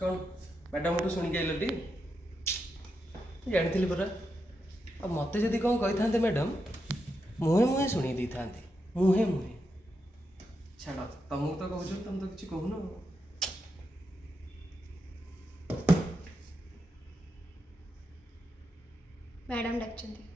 कौन मैडम ठू शुणी आइल जानी परा मत जदि कौन कही था मैडम मुहे मुहे शुणी दे था मुहे मुहे छाड़ तुमको तो कहूँ तुम तो किसी कहून मैडम डाकचंदी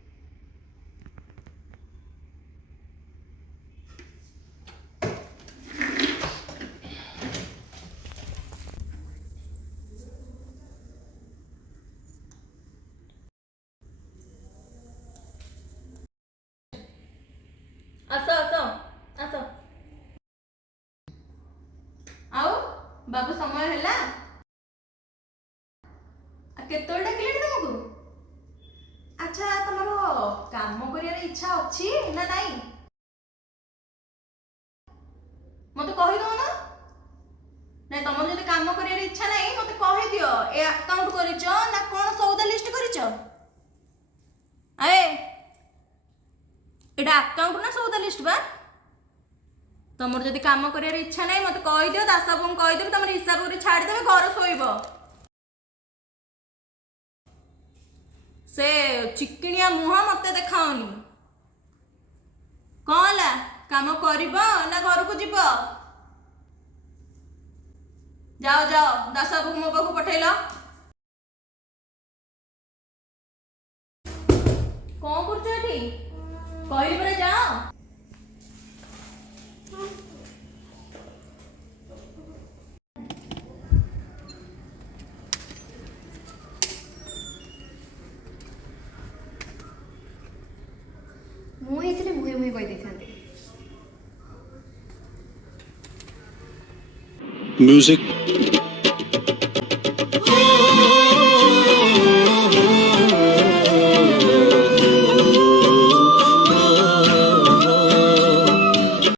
आस आस आस आओ बाबू समय है केतल डाकिले तुमको अच्छा तुम काम कर इच्छा अच्छी ना नहीं मत कही दो ना नहीं तुम जो काम कर इच्छा नहीं मत कही दियो ए अकाउंट करिच ना कौन सौदा लिस्ट करिच ए एटा अकाउंट ना सौदा लिस्ट बा तुम जदि काम कर इच्छा नहीं मत कहीदिव दासा बाबू कहीदेव तुम हिसाब कर छाड़देवे घर शोब से चिकिनिया मुह मत देखाओनी कौन ला काम कर ना घर को जीव जाओ जाओ दासा बाबू मो पाखु पठेल कौन कर कहली पर जाओ मुझे मुहे मुहे कही था Music